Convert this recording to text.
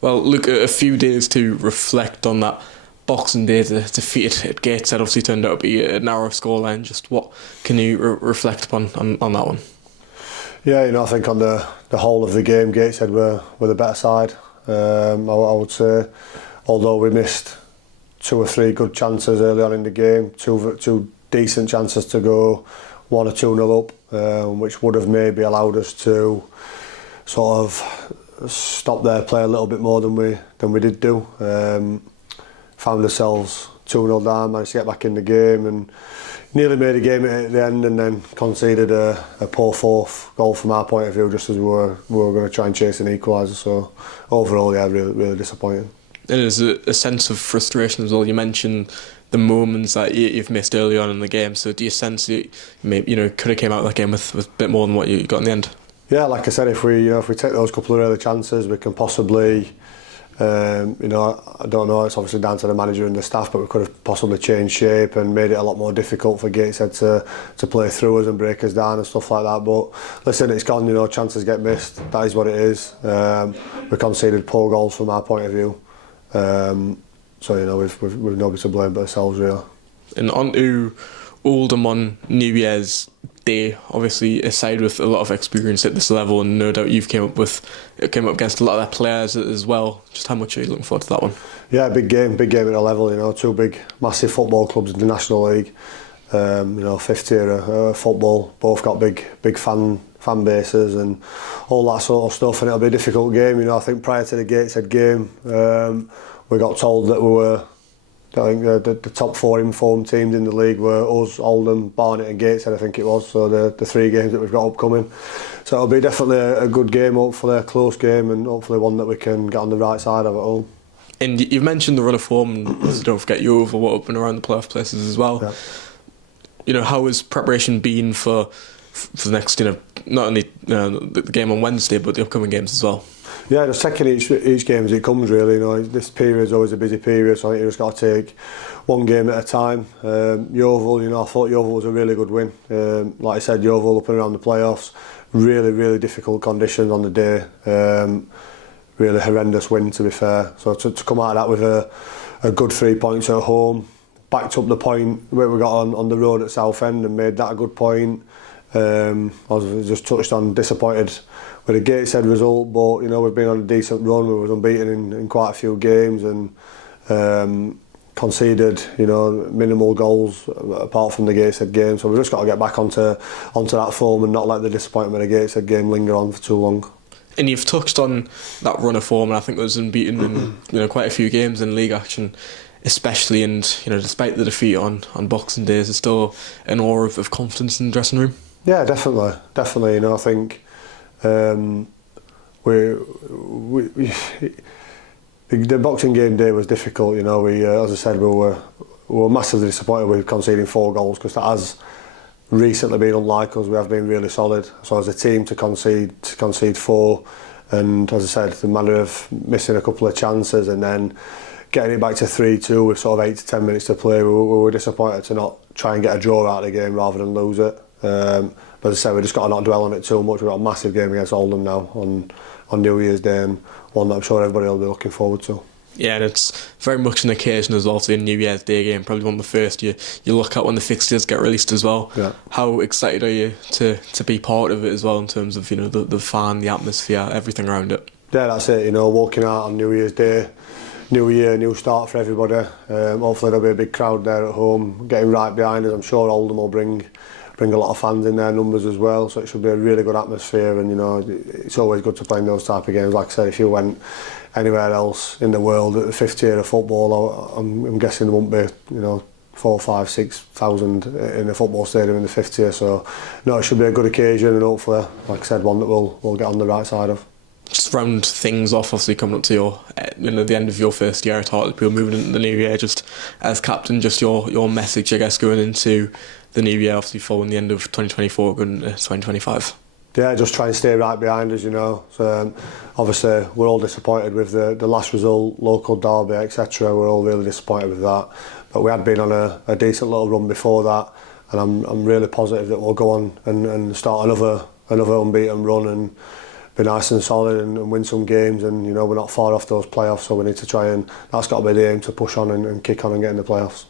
Well, look, a few days to reflect on that Boxing Day defeat at Gateshead. Obviously turned out to be a narrow scoreline. Just what can you reflect upon on that one? Yeah, I think on the whole of the game, Gateshead were the better side. I would say, although we missed 2 or 3 good chances early on in the game, two decent chances to go 1 or 2-0 up, which would have maybe allowed us to sort of stop their play a little bit more than we did do. Found ourselves 2-0 down, managed to get back in the game and nearly made a game at the end, and then conceded a poor 4th goal from our point of view, just as we were going to try and chase an equaliser. So overall, yeah, really disappointing. And there's a sense of frustration as well. You mentioned the moments that you've missed early on in the game. So do you sense that maybe could have came out of that game with a bit more than what you got in the end? Yeah, like I said, if we take those couple of early chances, we can possibly, I don't know, it's obviously down to the manager and the staff, but we could have possibly changed shape and made it a lot more difficult for Gateshead to play through us and break us down and stuff like that. But listen, it's gone, chances get missed, that is what it is. We conceded poor goals from our point of view. So, we've nobody to blame but ourselves, really. And on to Oldham on New Year's Day, obviously a side with a lot of experience at this level, and no doubt you've came up against a lot of their players as well. Just how much are you looking forward to that one? Yeah, big game at a level. 2 big, massive football clubs in the National League. 5th tier football. Both got big fan bases and all that sort of stuff, and it'll be a difficult game. I think prior to the Gateshead game, we got told that we were. I think the top 4 informed teams in the league were us, Oldham, Barnet and Gateshead, I think it was. So the 3 games that we've got upcoming. So it'll be definitely a good game, hopefully a close game, and hopefully one that we can get on the right side of at home. And you've mentioned the run of form, and don't forget you over what up and around the playoff places as well. Yeah. How has preparation been for the next, not only the game on Wednesday, but the upcoming games as well? Yeah, just taking each game as it comes, really. This period is always a busy period, so I think you just got to take one game at a time. Yeovil, I thought Yeovil was a really good win. Like I said, Yeovil up and around the playoffs, really difficult conditions on the day. Really horrendous win, to be fair. So to come out of that with a good 3 points at home, backed up the point where we got on the road at Southend and made that a good point. I was just touched on disappointed with a Gateshead result, but we've been on a decent run. We were unbeaten in quite a few games and conceded minimal goals apart from the Gateshead game. So we've just got to get back onto that form and not let the disappointment of the Gateshead game linger on for too long. And you've touched on that run of form, and I think it was unbeaten in quite a few games in league action, especially. And despite the defeat on Boxing Day, there's still an aura of confidence in the dressing room. Yeah, definitely. I think the Boxing Game day was difficult. We, as I said, we were massively disappointed with conceding 4 goals, because that has recently been unlike us. We have been really solid. So as a team to concede 4, and as I said, the manner of missing a couple of chances and then getting it back to 3-2 with sort of 8 to 10 minutes to play, we were disappointed to not try and get a draw out of the game rather than lose it. But as I said, we just got to not dwell on it too much. We've got a massive game against Oldham now on New Year's Day, and one that I'm sure everybody will be looking forward to. Yeah, and it's very much an occasion as well, to a New Year's Day game, probably one of the first you look at when the fixtures get released as well. Yeah. How excited are you to be part of it as well, in terms of the fan, the atmosphere, everything around it? Yeah, that's it. Walking out on New Year's Day, new year, new start for everybody. Hopefully there'll be a big crowd there at home, getting right behind us. I'm sure Oldham will bring a lot of fans in their numbers as well, so it should be a really good atmosphere. And it's always good to play in those type of games. Like I said, if you went anywhere else in the world at the 5th tier of football, I'm guessing there won't be 4, 5, 6,000 in a football stadium in the 5th tier. So no, it should be a good occasion, and hopefully, like I said, one that we'll get on the right side of. Just round things off, obviously coming up to your the end of your first year at Hartlepool, moving into the new year, just as captain, just your message, I guess, going into the new year, obviously following the end of 2024, going into 2025. Yeah, just try and stay right behind us, So, obviously, we're all disappointed with the last result, local derby, etc. We're all really disappointed with that. But we had been on a decent little run before that, and I'm really positive that we'll go on and start another unbeaten run and be nice and solid and win some games, and you know we're not far off those playoffs, so we need to try, and that's got to be the aim, to push on and kick on and get in the playoffs.